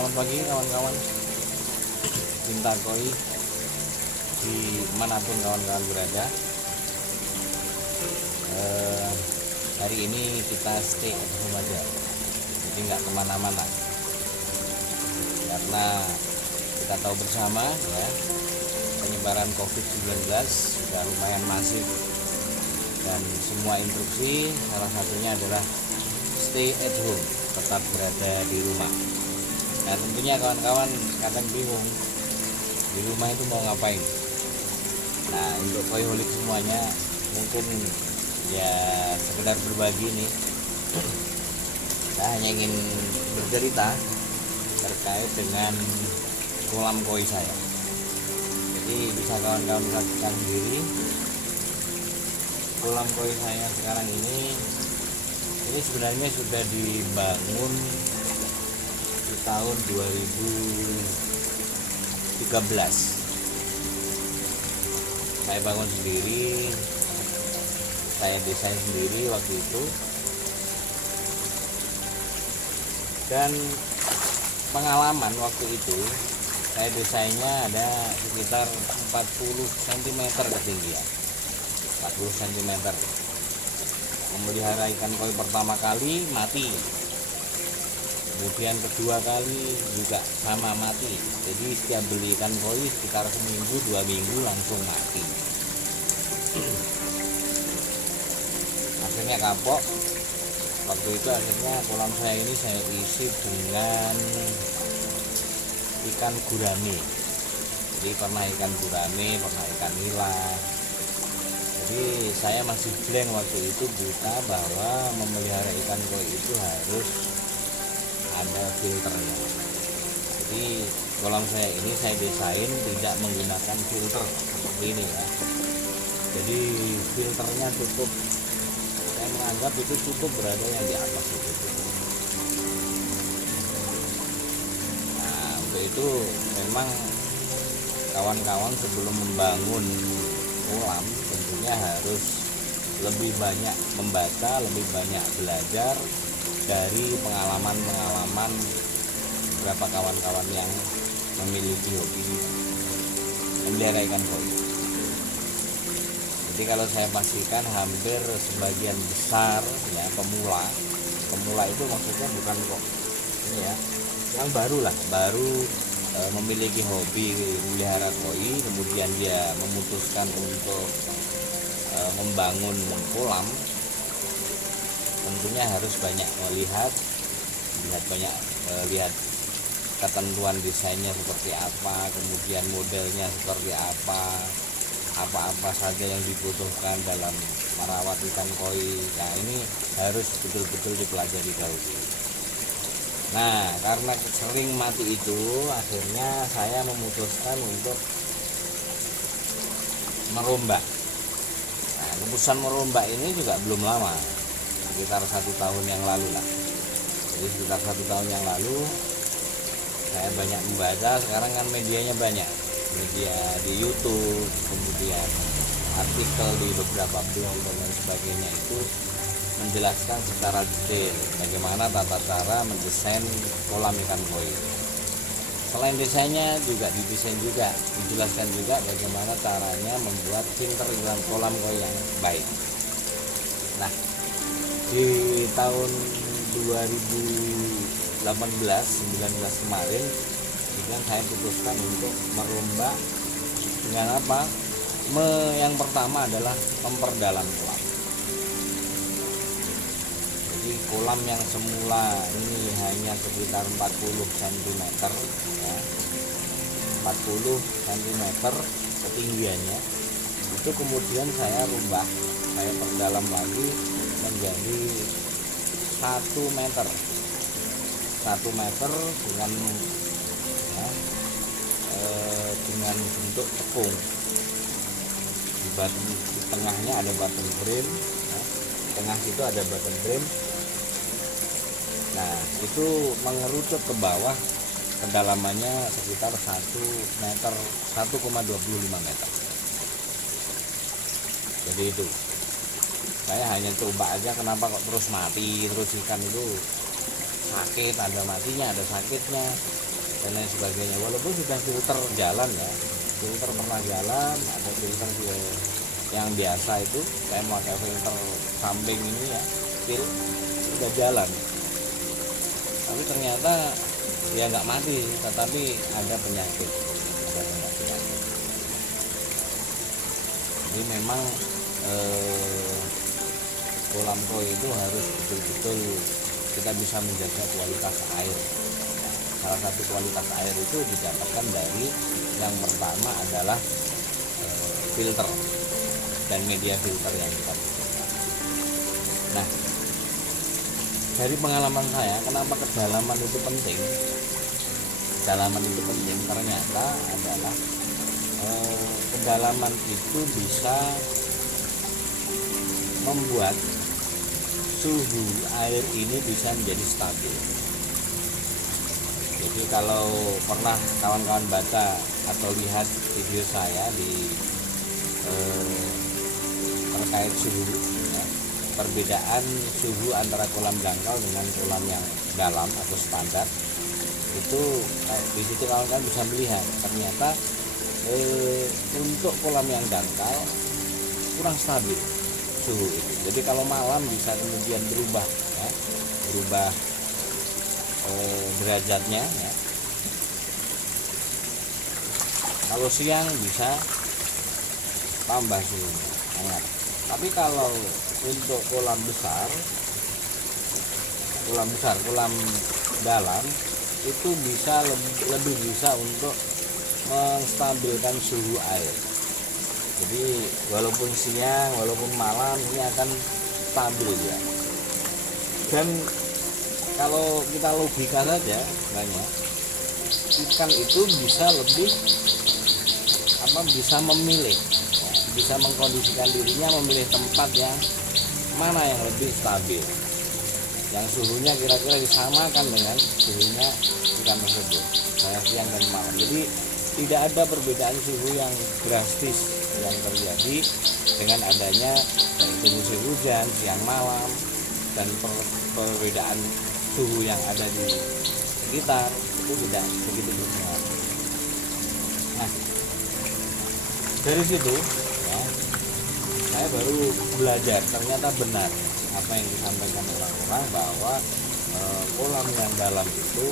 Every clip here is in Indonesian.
Selamat pagi kawan-kawan cinta koi dimanapun kawan-kawan berada. Hari ini kita stay at home aja, jadi nggak kemana-mana karena kita tahu bersama ya, penyebaran COVID-19 sudah lumayan masif dan semua instruksi salah satunya adalah stay at home, tetap berada di rumah. Nah tentunya kawan-kawan kadang bingung di rumah itu mau ngapain. Nah untuk koiholik semuanya mungkin ya sekedar berbagi nih, saya hanya ingin bercerita terkait dengan kolam koi saya. Jadi bisa kawan-kawan saksikan sendiri kolam koi saya sekarang ini sebenarnya sudah dibangun di tahun 2013. Saya bangun sendiri, saya desain sendiri waktu itu, dan pengalaman waktu itu saya desainnya ada sekitar 40 cm ketinggian, 40 cm. Memelihara ikan koi pertama kali mati, kemudian kedua kali juga sama mati. Jadi setiap beli ikan koi sekitar seminggu 2 minggu langsung mati. Akhirnya kapok. Waktu itu akhirnya kolam saya ini saya isi dengan ikan gurame. Jadi pernah ikan gurame, pernah ikan nila. Jadi saya masih blank waktu itu, buta bahwa memelihara ikan koi itu harus ada filternya. Jadi kolam saya ini saya desain tidak menggunakan filter seperti ini ya. Jadi filternya cukup, saya menganggap itu cukup berada yang di atas itu. Nah untuk itu memang kawan-kawan sebelum membangun kolam tentunya harus lebih banyak membaca, lebih banyak belajar dari pengalaman-pengalaman beberapa kawan-kawan yang memiliki hobi memelihara ikan koi. Jadi kalau saya pastikan hampir sebagian besar ya pemula itu maksudnya bukan kok ini ya, yang baru memiliki hobi memelihara koi, kemudian dia memutuskan untuk membangun kolam, tentunya harus banyak melihat ketentuan desainnya seperti apa, kemudian modelnya seperti apa saja yang dibutuhkan dalam merawat ikan koi. Nah ini harus betul-betul dipelajari dahulu. Nah karena sering mati itu, akhirnya saya memutuskan untuk merombak. Nah keputusan merombak ini juga belum lama, sekitar 1 tahun yang lalu lah. Jadi sekitar 1 tahun yang lalu saya banyak membaca. Sekarang kan medianya banyak, media di YouTube, kemudian artikel di beberapa blog dan lain sebagainya, itu menjelaskan secara detail bagaimana tata cara mendesain kolam ikan koi. Selain desainnya juga dijelaskan juga bagaimana caranya membuat filter dalam kolam koi yang baik. Nah di tahun 2018-19 kemarin kemudian saya putuskan untuk merombak dengan apa? Yang pertama adalah memperdalam kolam. Jadi kolam yang semula ini hanya sekitar 40 cm ya, 40 cm ketinggiannya, itu kemudian saya rubah, saya perdalam lagi menjadi 1 meter dengan ya, dengan bentuk tepung. Di tengahnya ada bottom frame ya. Tengah situ ada bottom frame. Nah itu mengerucut ke bawah, kedalamannya sekitar 1 meter, 1,25 meter. Jadi itu saya hanya coba aja, kenapa kok terus mati terus ikan itu sakit, ada matinya ada sakitnya. dan lain sebagainya. Walaupun sudah filter jalan ya, filter pernah jalan, ada filter juga yang biasa itu, saya pakai filter samping ini ya, pil sudah jalan, tapi ternyata dia nggak mati, tetapi ada penyakit. Jadi memang kolam koi itu harus betul-betul kita bisa menjaga kualitas air. Salah satu kualitas air itu didapatkan dari yang pertama adalah filter dan media filter yang kita butuhkan. Nah, dari pengalaman saya, kenapa kedalaman itu penting? Kedalaman itu penting ternyata adalah kedalaman itu bisa membuat suhu air ini bisa menjadi stabil. Jadi kalau pernah kawan-kawan baca atau lihat video saya di terkait suhu ya, perbedaan suhu antara kolam dangkal dengan kolam yang dalam atau standar itu, di situ kawan-kawan bisa melihat ternyata untuk kolam yang dangkal kurang stabil suhu itu. Jadi kalau malam bisa kemudian berubah ya, berubah derajatnya ya. Kalau siang bisa tambah suhunya hangat. Tapi kalau untuk kolam dalam itu bisa lebih bisa untuk menstabilkan suhu air. Jadi walaupun siang, walaupun malam ini akan stabil ya. Dan kalau kita logika saja banyak, ikan itu bisa lebih bisa memilih, bisa mengkondisikan dirinya, memilih tempat yang mana yang lebih stabil, yang suhunya kira-kira disamakan dengan suhunya ikan tersebut, saya siang dan malam. Jadi tidak ada perbedaan suhu yang drastis yang terjadi dengan adanya yaitu musim hujan, siang malam, dan perbedaan suhu yang ada di sekitar itu tidak begitu berpengaruh. Nah, dari situ ya, saya baru belajar ternyata benar apa yang disampaikan orang-orang bahwa kolam yang dalam itu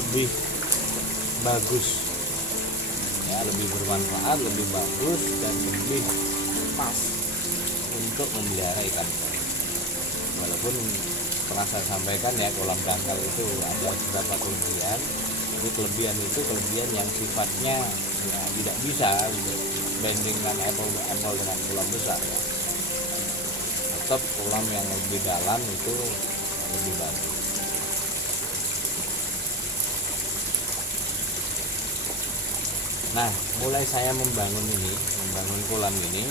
lebih bagus ya, lebih bermanfaat, lebih bagus dan lebih pas untuk memelihara ikan koi. Walaupun pernah saya sampaikan ya, kolam dangkal itu ada beberapa kelebihan. Jadi kelebihan itu kelebihan yang sifatnya ya tidak bisa bandingkan apple dengan kolam besar ya. Tetap kolam yang lebih dalam itu lebih bagus. Nah, mulai saya membangun kolam ini,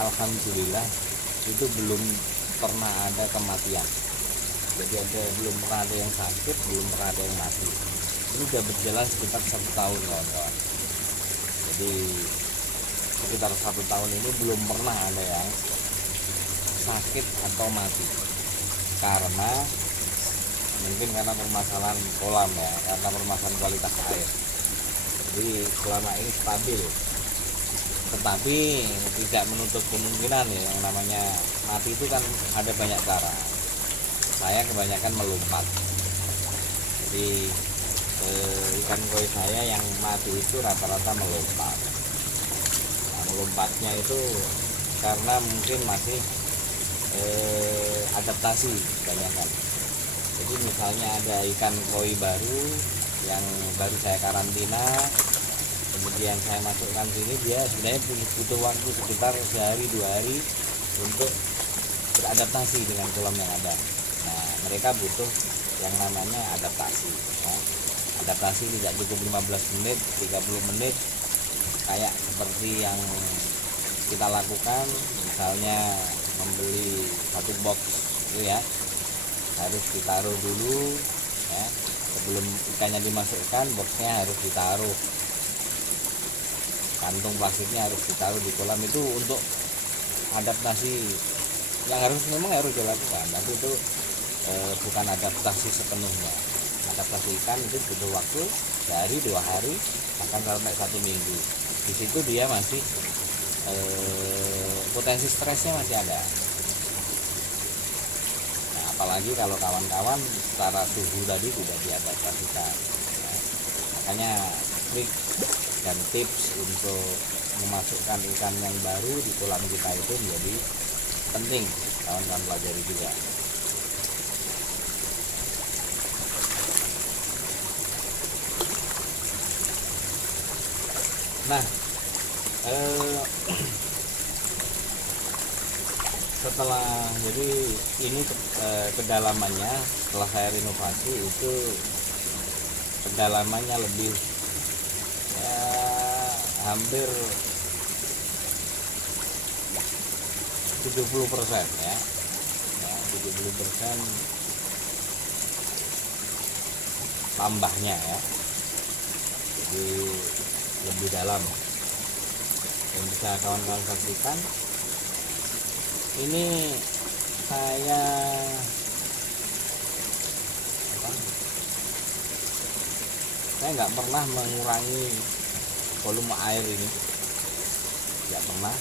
alhamdulillah itu belum pernah ada kematian. Jadi belum pernah ada yang sakit, belum pernah ada yang mati. Ini sudah berjalan sekitar 1 tahun kawan-kawan. Jadi sekitar 1 tahun ini belum pernah ada yang sakit atau mati karena mungkin karena permasalahan kolam ya, karena permasalahan kualitas air. Jadi selama ini stabil, tetapi tidak menutup kemungkinan ya, yang namanya mati itu kan ada banyak cara. Saya kebanyakan melompat. Jadi ikan koi saya yang mati itu rata-rata melompat. Nah, melompatnya itu karena mungkin masih adaptasi kebanyakan. Jadi misalnya ada ikan koi baru yang baru saya karantina, kemudian saya masukkan sini, dia sebenarnya butuh waktu sekitar sehari 2 hari untuk beradaptasi dengan kolam yang ada. Nah, mereka butuh yang namanya adaptasi ya. Adaptasi tidak cukup 15 menit, 30 menit kayak seperti yang kita lakukan, misalnya membeli 1 box itu ya, harus ditaruh dulu ya, sebelum ikannya dimasukkan boxnya harus ditaruh, kantung plastiknya harus ditaruh di kolam. Itu untuk adaptasi yang memang harus dilakukan, tapi itu bukan adaptasi sepenuhnya. Adaptasi ikan itu butuh waktu dari 2 hari akan sampai 1 minggu. Di situ dia masih potensi stresnya masih ada. Nah, apalagi kalau kawan-kawan secara suhu tadi tidak diadaptasikan. Nah, makanya trik dan tips untuk memasukkan ikan yang baru di kolam kita itu menjadi penting kawan-kawan pelajari juga. Nah, setelah jadi ini kedalamannya setelah saya renovasi itu kedalamannya lebih ya, hampir 70% ya, 70% tambahnya ya, jadi lebih dalam. Dan bisa kawan-kawan saksikan ini saya nggak pernah mengurangi volume air ini, nggak pernah,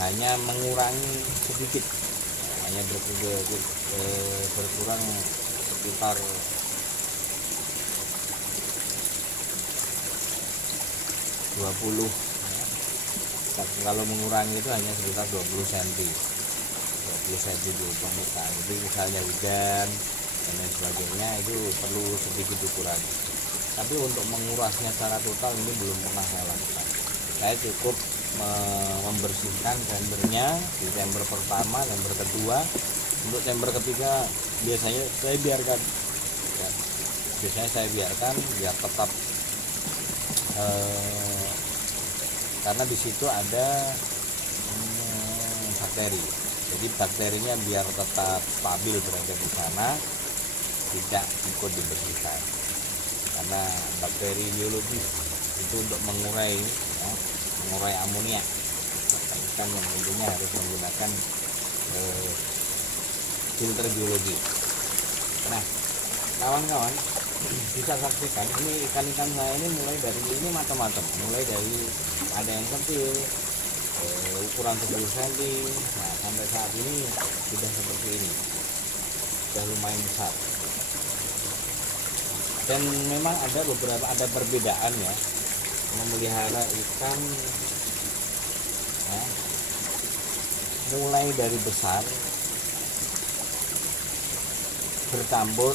hanya mengurangi sedikit, hanya berkurang sekitar 20 ya. Kalau mengurangi itu hanya sekitar 20 cm di permukaan. Jadi misalnya hujan dan lain sebagainya itu perlu sedikit dikurangi. Tapi untuk mengurasnya secara total ini belum pernah saya lakukan. Saya cukup membersihkan chambernya di chamber pertama, chamber kedua. Untuk chamber ketiga biasanya saya biarkan ya, biar tetap karena di situ ada bakteri. Jadi bakterinya biar tetap stabil berada di sana, tidak ikut dibersihkan. Karena bakteri biologis itu untuk mengurai amonia. Ikan yang tentunya harus menggunakan filter biologi. Nah, kawan-kawan bisa saksikan ini ikan-ikan saya ini mulai dari ini macam-macam, mulai dari ada yang kecil ukuran 10 cm, nah sampai saat ini sudah seperti ini, sudah lumayan besar. Dan memang ada perbedaan ya memelihara ikan ya, mulai dari besar bercampur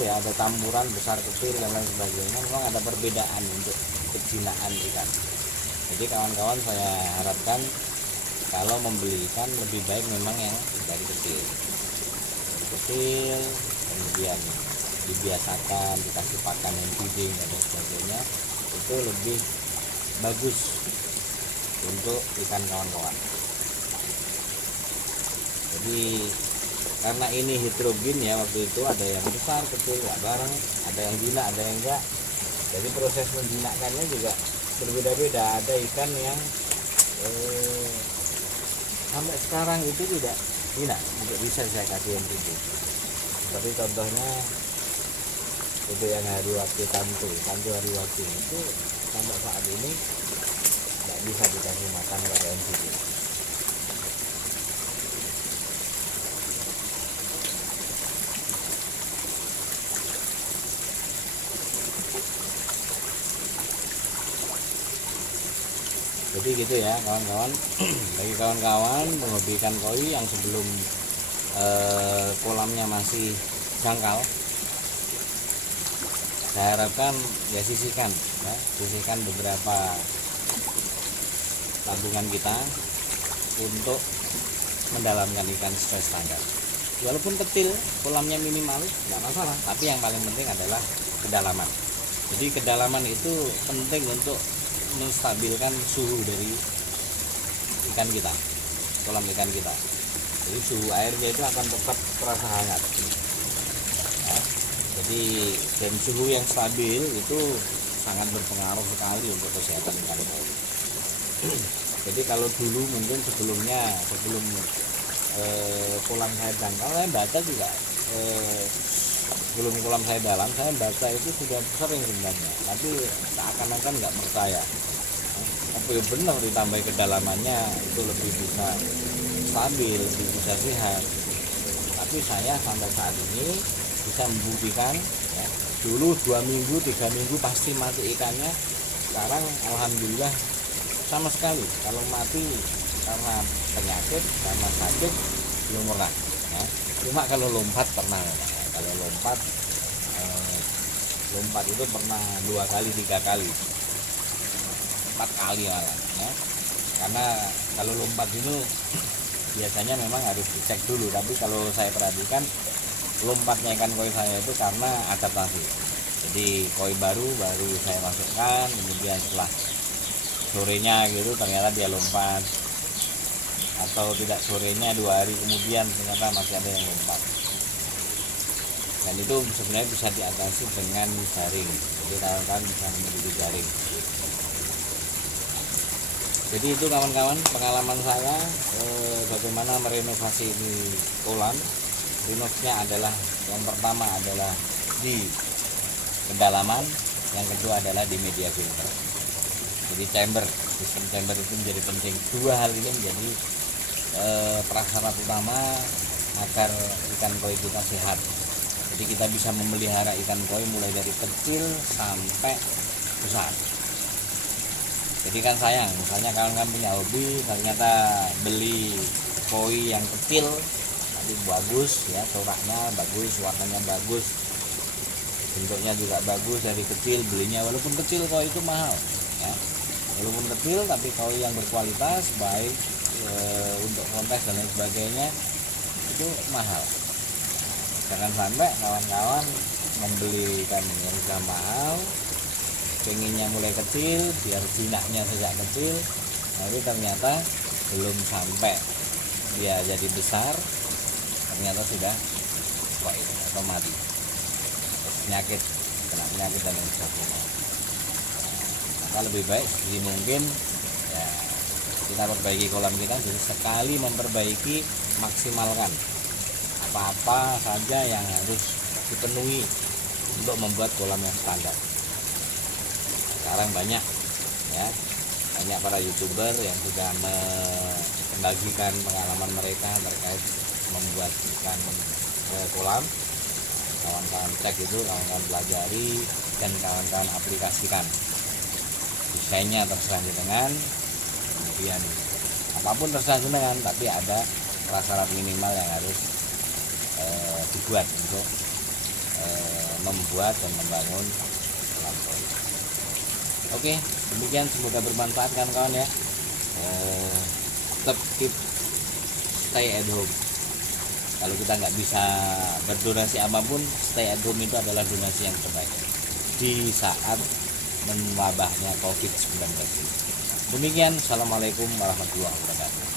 ya, ada campuran besar kecil dan lain sebagainya. Memang ada perbedaan untuk kejinaan ikan. Jadi kawan-kawan saya harapkan kalau membeli ikan lebih baik memang yang dari kecil, kemudian dibiasakan dikasih pakan yang feeding dan lain sebagainya, itu lebih bagus untuk ikan kawan-kawan. Jadi karena ini heterogen ya, waktu itu ada yang besar kecil nggak bareng, ada yang jinak ada yang enggak, jadi proses menjinakkannya juga berbeda-beda. Ada ikan yang sampai sekarang itu tidak jinak, tidak bisa saya kasih yang itu. Seperti contohnya itu yang tantu hariwati itu sampai saat ini nggak bisa dikasih makan pakai MCT. Jadi gitu ya kawan-kawan. Bagi kawan-kawan penghobi ikan koi yang sebelum kolamnya masih dangkal, saya harapkan ya sisihkan beberapa tabungan kita untuk mendalamkan ikan sesuai standar. Walaupun kecil, kolamnya minimal nggak masalah, tapi yang paling penting adalah kedalaman. Jadi kedalaman itu penting untuk menstabilkan suhu dari ikan kita, kolam ikan kita. Jadi suhu airnya itu akan tetap terasa hangat ya. Jadi dan suhu yang stabil itu sangat berpengaruh sekali untuk kesehatan ikan koi. Jadi kalau dulu mungkin sebelum kolam saya dangkal, saya baca juga sebelum kolam saya dalam, saya baca itu sudah sering sebenarnya, tapi seakan-akan nggak percaya. Tapi benar ditambah kedalamannya itu lebih bisa stabil, lebih bisa sehat. Tapi saya sampai saat ini bisa membuktikan ya, dulu 2 minggu 3 minggu pasti mati ikannya. Sekarang alhamdulillah sama sekali, kalau mati karena penyakit, karena sakit belum pernah ya. Cuma kalau lompat pernah ya. Kalau lompat itu pernah 2 kali 3 kali 4 kali malah ya. Karena kalau lompat itu biasanya memang harus dicek dulu, tapi kalau saya perhatikan lompatnya ikan koi saya itu karena adaptasi. Jadi koi baru saya masukkan, kemudian setelah sorenya gitu ternyata dia lompat, atau tidak sorenya 2 hari kemudian ternyata masih ada yang lompat. Dan itu sebenarnya bisa diatasi dengan jaring. Jadi kawan-kawan bisa memiliki jaring. Jadi itu kawan-kawan pengalaman saya bagaimana merenovasi di kolam. Renovasinya adalah yang pertama adalah di kedalaman, yang kedua adalah di media filter. Jadi sistem chamber itu menjadi penting. 2 hal ini menjadi prasyarat utama agar ikan koi kita sehat. Jadi kita bisa memelihara ikan koi mulai dari kecil sampai besar. Jadi kan sayang, misalnya kawan-kawan punya hobi, ternyata beli koi yang kecil tapi bagus ya, coraknya bagus, warnanya bagus, bentuknya juga bagus, dari kecil belinya, walaupun kecil koi itu mahal ya, walaupun kecil tapi koi yang berkualitas baik untuk kontes dan lain sebagainya itu mahal. Jangan sampai kawan-kawan membeli ikan yang sudah mahal, pengennya mulai kecil biar jinaknya sejak kecil, tapi ternyata belum sampai dia jadi besar ternyata sudah koi atau mati, penyakit, kena penyakit dan lain sebagainya. Maka lebih baik jadi mungkin ya, kita perbaiki kolam kita. Jadi sekali memperbaiki, maksimalkan apa-apa saja yang harus dipenuhi untuk membuat kolam yang standar. Sekarang banyak ya, banyak para youtuber yang sudah membagikan pengalaman mereka terkait membuat ikan kolam. Kawan-kawan cek itu, kawan-kawan pelajari, dan kawan-kawan aplikasikan. Desainnya terserah jenengan, kemudian apapun terserah jenengan, tapi ada prasyarat minimal yang harus dibuat untuk membuat dan membangun kolam koi. Oke, demikian, semoga bermanfaat kawan-kawan ya. Tetap keep stay at home. Kalau kita nggak bisa berdonasi apapun, stay at home itu adalah donasi yang terbaik di saat mewabahnya COVID-19. Demikian, assalamualaikum warahmatullahi wabarakatuh.